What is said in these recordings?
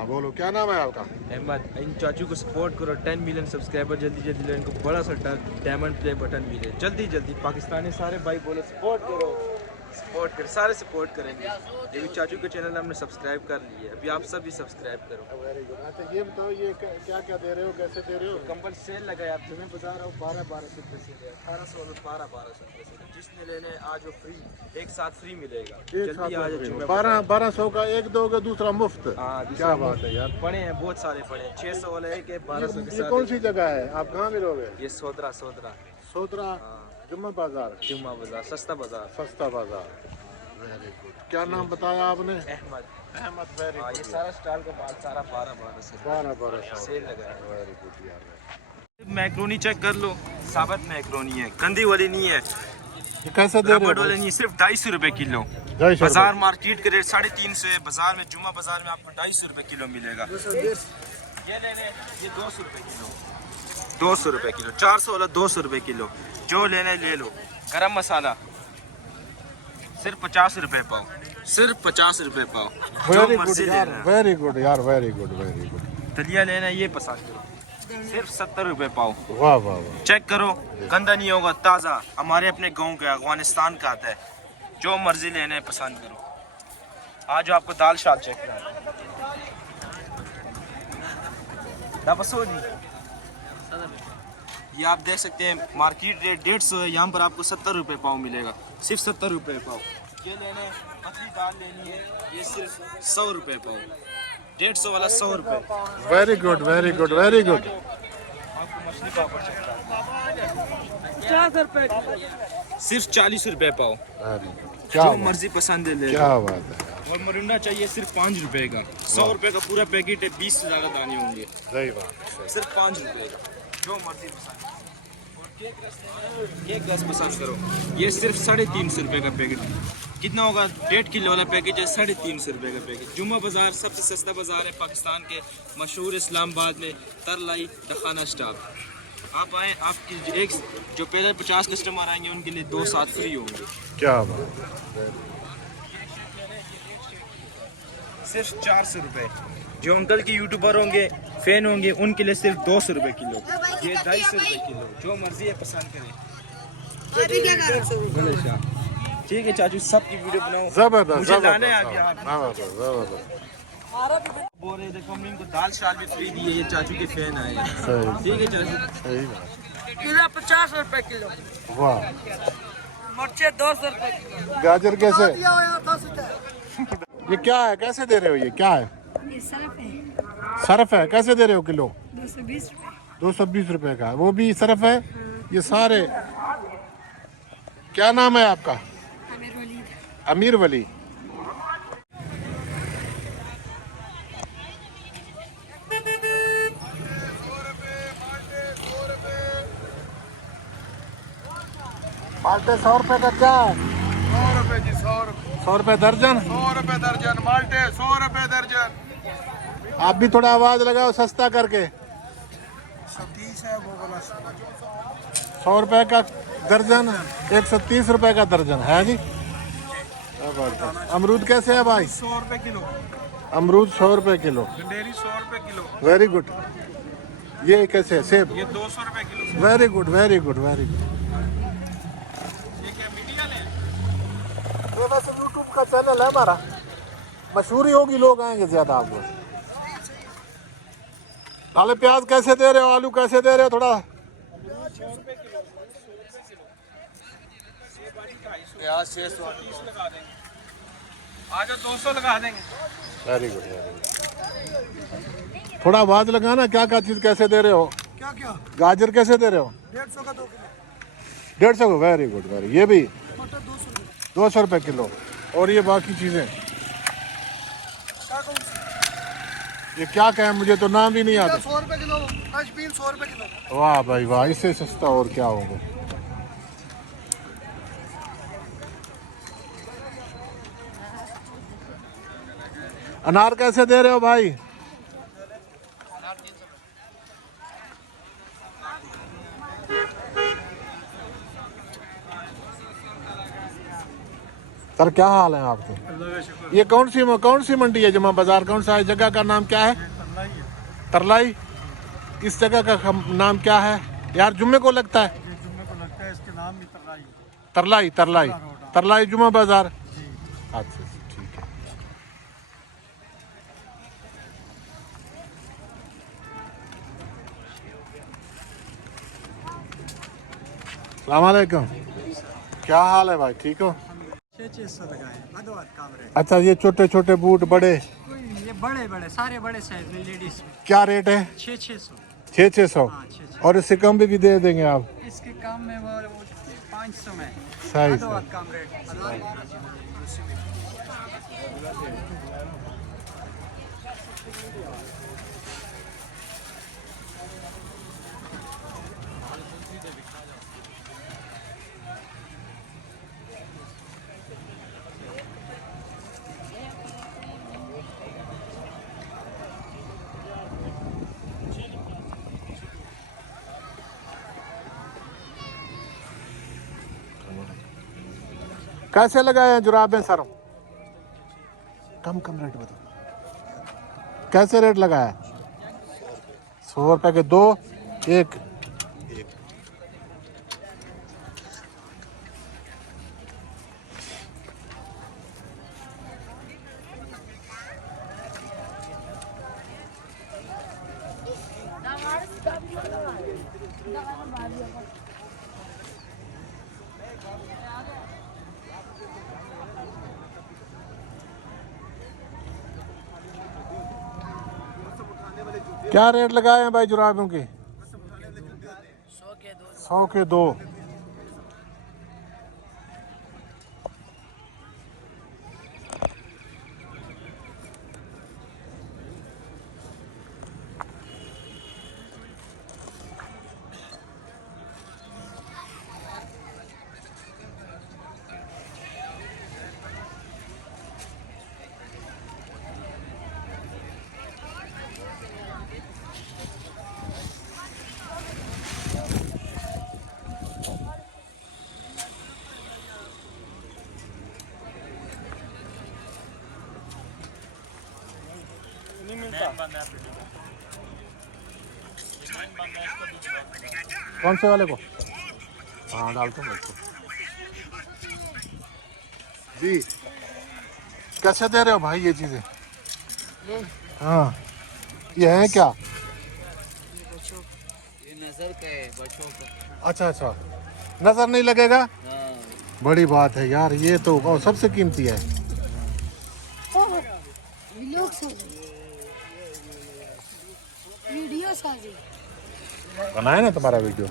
हाँ बोलो, क्या नाम है आपका? अहमद। इन चाचू को सपोर्ट करो, 10 मिलियन सब्सक्राइबर जल्दी जल्दी लो, इनको बड़ा सा डायमंड प्ले बटन मिले जल्दी जल्दी। पाकिस्तानी सारे भाई बोलो सपोर्ट करो, सपोर्ट कर, सारे सपोर्ट करेंगे। ये भी चाचू के चैनल हमने सब्सक्राइब कर लिए, अभी आप सब भी सब्सक्राइब करो। Very good. अच्छा ये बताओ, ये क्या क्या दे रहे हो, कैसे दे रहे हो? कंबल सेल लगाया, आप तुम्हें बता रहा हूँ 1200 रुपये से 1800 और 1200 रुपये से। जिसने लेने आज वो फ्री, एक साथ फ्री मिलेगा। जल्दी आ जाओ। 1200 का एक दोगे, दूसरा मुफ्त। हाँ क्या बात है यार। पड़े हैं बहुत सारे पड़े हैं, 600 वाला एक है, 1200 के ये साथ। कौन सी जगह है, आप कहाँ मिलोगे? ये सोदरा सोदरा सोदरा जुम्मा बाजार, जुम्मा बाजार, सस्ता बाजार, सस्ता बाजार। Very good. क्या नाम बताया आपने? अहमद। अहमद। वेरी हाँ, ये गुड। सारा स्टॉल का माल सारा 1200 से 1200 सेल लगा है। वेरी गुड यार। मैक्रोनी चेक कर लो, साबत मैक्रोनी है, गंदी वाली नहीं है, ये कैसे दे रहे रबड़ हो? वाली नहीं है, सिर्फ 250 रुपए किलो। 250 बाजार मार्केट के रेट 350 है, बाजार में जुम्मा बाजार में आपको 250 रुपए किलो मिलेगा। ये ले लें, ये 200 रुपए किलो, 200 रुपए किलो, 400 वाला 200 रुपए किलो, जो लेना ले लो। गरम मसाला सिर्फ 50 रुपए पाव, सिर्फ 50 रुपए पाव, जो वेरी गुड मर्जी यार, लेना। वेरी गुड यार, वेरी गुड, वेरी गुड। दलिया लेना ये पसंद करो, सिर्फ 70 रुपए पाव। वाह वाह वाह। चेक करो, गंदा नहीं होगा, ताज़ा, हमारे अपने गांव का, अफगानिस्तान का आता है। जो मर्जी लेना है पसंद करो। आज आपको दाल शाल चेक करो, ये आप देख सकते हैं मार्केट रेट 150 है, यहाँ पर आपको 70 रुपए पाव मिलेगा, सिर्फ 70 रुपए पाव। ये लेना है, पतली दाल लेनी है, ये सिर्फ 100 रुपए पाव, 150 वाला 100 रुपए। Very good, very good, very good. आपको मछली पापड़ चेक करो, 50 रुपए, सिर्फ 40 रुपए पाव। Very good. क्या जो बात, मर्जी पसंद है ले। क्या बात है। और मरुंडा चाहिए सिर्फ 5 रुपए का, 100 रुपए का पूरा पैकेट है, 20 से ज़्यादा दाने होंगे, सही बात है। सिर्फ 5 रुपए का, जो मर्जी पसंद। और केक रस पसंद करो, ये सिर्फ 350 रुपए का पैकेट है। कितना होगा? 1.5 किलो वाला पैकेज है, 350 रुपए का पैकेज। जुम्मा बाजार सबसे सस्ता बाजार है पाकिस्तान के मशहूर इस्लामाबाद में, तरलाई दखाना स्टॉप। आप आए, आपकी एक जो पहले 50 कस्टमर आएंगे उनके लिए 2 साथ फ्री होंगे। क्या बात है। सिर्फ 400 रुपए। जो अंकल के यूट्यूबर होंगे, फैन होंगे, उनके लिए सिर्फ 200 रुपए किलो, ये 250 रुपए किलो, जो मर्जी है पसंद करें। ठीक है चाचू, सबकी वीडियो बनाओ, जबरदस्त, मुझे लाना है आप यहाँ। जबरदस्त, जबरदस्त। बोल रहे देखो, हमने इनको दाल शाल भी फ्री दी है, ये चाचू के फैन आए हैं। सही, ठीक है चाचू, सही बात। खीरा 50 रुपए किलो, वाह। मिर्चे 200 रुपए किलो। गाजर कैसे? ये क्या है, कैसे दे रहे हो? ये क्या है? ये सरफ है, सरफ है, कैसे दे रहे हो किलो? 220 रुपए। 220 रुपए का, वो भी सरफ है। ये सारे, क्या नाम है आपका? आमिर वलीद। अमीर वली। माल्टे 100 रुपए का क्या है? 100 रुपए जी, 100 रुपए, 100 रुपए दर्जन। 100 रुपए दर्जन माल्टे, 100 रुपए दर्जन। आप भी थोड़ा आवाज लगाओ सस्ता करके। 130 है वो वाला। 100 रुपए का दर्जन, 130 रुपए का दर्जन है जी। अमरूद कैसे है भाई? 100 रुपए किलो। अमरूद 100 रुपए किलो। गंडेरी 100 रुपए किलो। Very good. ये कैसे है? सेब? ये 200 रुपए kilo. Very good, very good, very good. ये क्या मीडियम है? ये वैसे यूट्यूब का चैनल है हमारा, मशहूरी होगी, लोग आएंगे ज्यादा आपको। आलू प्याज कैसे दे रहे हो? आलू कैसे दे रहे हो? थोड़ा प्याज 630 लगा देंगे, आज 200 लगा देंगे। Very good, very good. थोड़ा आवाज लगाना, क्या क्या चीज कैसे दे रहे हो? क्या क्या? गाजर कैसे दे रहे हो? 150 का 2 किलो। 150 को। Very good, very. ये भी टमाटर 200 रुपए। 200 रुपए किलो। और ये बाकी चीजें क्या कौन सी? ये क्या कहें, मुझे तो नाम भी नहीं आता। 100 रुपए किलो, फ्रेश बीन 100 रुपए किलो। वाह भाई वाह, इससे सस्ता और क्या होगा। अनार कैसे दे रहे हो भाई? सर क्या हाल है आपके? ये कौन सी मंडी है? जुमा बाजार कौन सा है? जगह का नाम क्या है? तरलाई। इस जगह का नाम क्या है यार? जुम्मे को लगता है। जुम्मे को लगता है, इसके नाम भी तरलाई। तरलाई तरलाई तरलाई जुमा बाजार। अच्छा ठीक है। अस्सलाम वालेकुम। क्या हाल है भाई? ठीक हो? 600 लगाए, अदवाद काम रहे। अच्छा, ये छोटे छोटे बूट बड़े? ये बड़े बड़े सारे बड़े साइज में लेडीज में। क्या रेट है? 600। 600। हाँ 600। और इससे कम भी दे देंगे आप? इसके काम में वो 500 में सही अदवाद काम रेट। कैसे लगाए हैं जुराबें सर? कम रेट बताओ। कैसे रेट लगाया? 100 रुपए के 2 एक। क्या रेट लगाए हैं भाई जुराबों के? 100 के 2। कौन से वाले को? हाँ डालता हूँ इसको। जी कैसे दे रहे हो भाई ये चीजें? हाँ ये है क्या? ये नजर का है बच्चों का। अच्छा नजर नहीं लगेगा? बड़ी बात है यार, ये तो सबसे कीमती है। वीडियो साजी बनाए ना तुम्हारा वीडियो।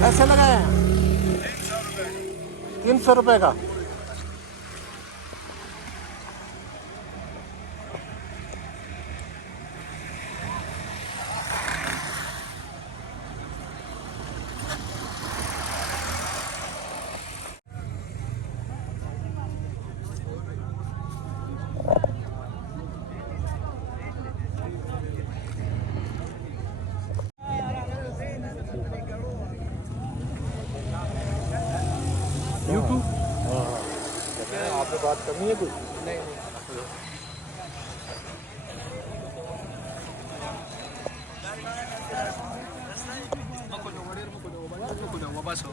कैसे लगाए हैं? 300 रुपए का। आपने बात करनी है कुछ? Mako da warir muku da wabaso.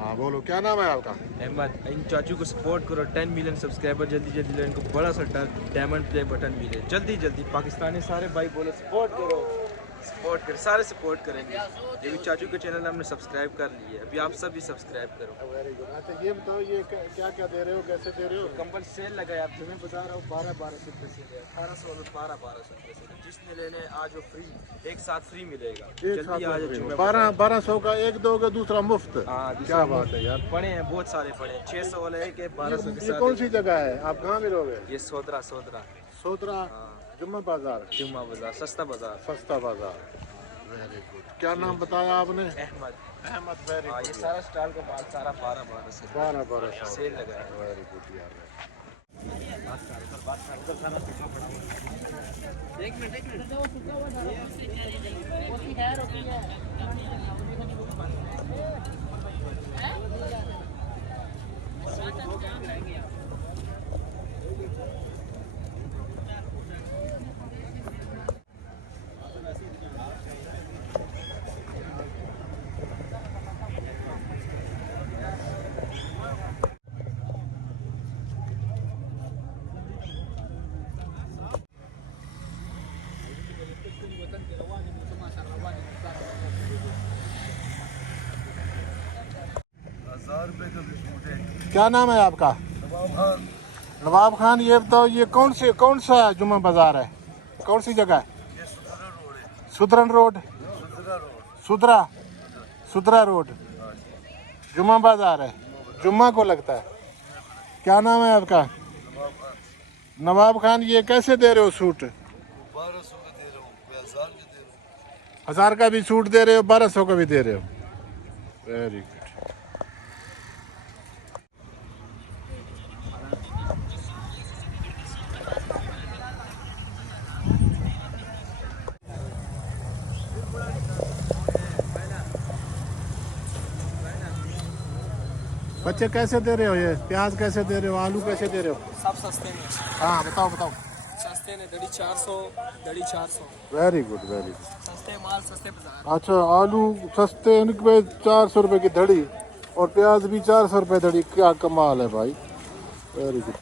हाँ बोलो, क्या नाम है आपका? अहमद, इन चाचू को सपोर्ट करो, 10 मिलियन सब्सक्राइबर जल्दी जल्दी लो, इनको बड़ा सा डायमंड प्ले बटन मिले जल्दी जल्दी। पाकिस्तानी सारे भाई बोलो सपोर्ट करो, सपोर्ट कर, सारे सपोर्ट करेंगे। ये भी चाचू के चैनल हमने सब्सक्राइब कर लिए, अभी आप सब भी सब्सक्राइब करो। Very good. अच्छा ये बताओ, ये क्या क्या दे रहे हो, कैसे दे रहे हो? कंबल सेल लगाया, आप तुम्हें बता रहा हूँ 1200 रुपये से 1800 और 1200 रुपये से, जिसने लेने आज वो फ्री, एक साथ फ्री मिलेगा। एक साथ जल्दी आ जाओ। 1200 का एक दोगे, दूसरा मुफ्त। हाँ, क्या बात है यार। पड़े हैं बहुत सारे पड़े हैं, 600 वाला एक है, 1200 के ये साथ कौन सी जगह है, आप कहाँ मिलोगे? ये सोदरा सोदरा जुम्मा बाजार, जुम्मा बाजार, सस्ता बाजार। सस्ता बाजार। Very good. क्या नाम बताया आपने? अहमद। अहमद, वेरी हाँ, ये गुड। सारा स्टॉल का माल सारा 1200 से 1200 सेल लगा है। वेरी गुड यार। क्या नाम है आपका? नवाब खान। ये बताओ, ये कौन सा जुम्मा बाजार है, कौन सी जगह है? सुदरन रोड। सुदरा रोड जुम्मा बाजार है, जुम्मा को लगता है। क्या नाम है आपका? नवाब खान। ये कैसे दे रहे हो सूट? 1200 का दे रहा हूँ, 1000 का दे रहा हूँ। 1000 का भी सूट दे रहे हो, 1200 का भी दे रहे हो। Very good. बच्चे कैसे दे रहे हो? ये प्याज कैसे दे रहे हो, आलू कैसे दे रहे हो? सब सस्ते में, हाँ बताओ बताओ। सस्ते ने दड़ी 400, दड़ी 400। Very good, very good. सस्ते माल सस्ते बाजार। अच्छा, आलू सस्ते इनके 400 रुपए की धड़ी और प्याज भी 400 रुपए धड़ी। क्या कमाल है भाई, वेरी गुड।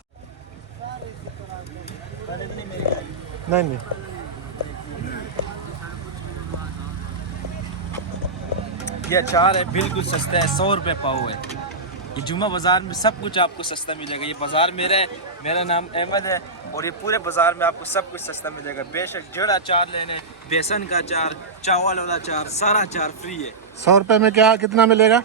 नहीं नहीं, ये अचार है, बिल्कुल सस्ता है, 100 रुपये पाव है। ये जुम्मा बाज़ार में सब कुछ आपको सस्ता मिलेगा। ये बाज़ार मेरा है, मेरा नाम अहमद है, और ये पूरे बाज़ार में आपको सब कुछ सस्ता मिलेगा। बेशक जड़ अचार लेने, बेसन का अचार, चावल वाला अचार, सारा अचार फ्री है। 100 रुपए में क्या कितना मिलेगा?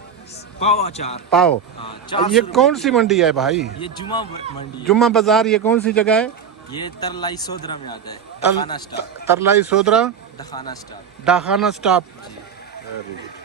पाव अचार। पाव। हाँ, 400 ये रुपये कौन सी मंडी है भाई? ये जुम्मा मंडी है। जुम्मा बाजार, ये कौन सी जगह है? ये तरलाई सोदरा में आता है, तर- दखाना स्टॉप। तरलाई सोदरा दखाना स्टॉप। डाखाना स्टॉप। Very good.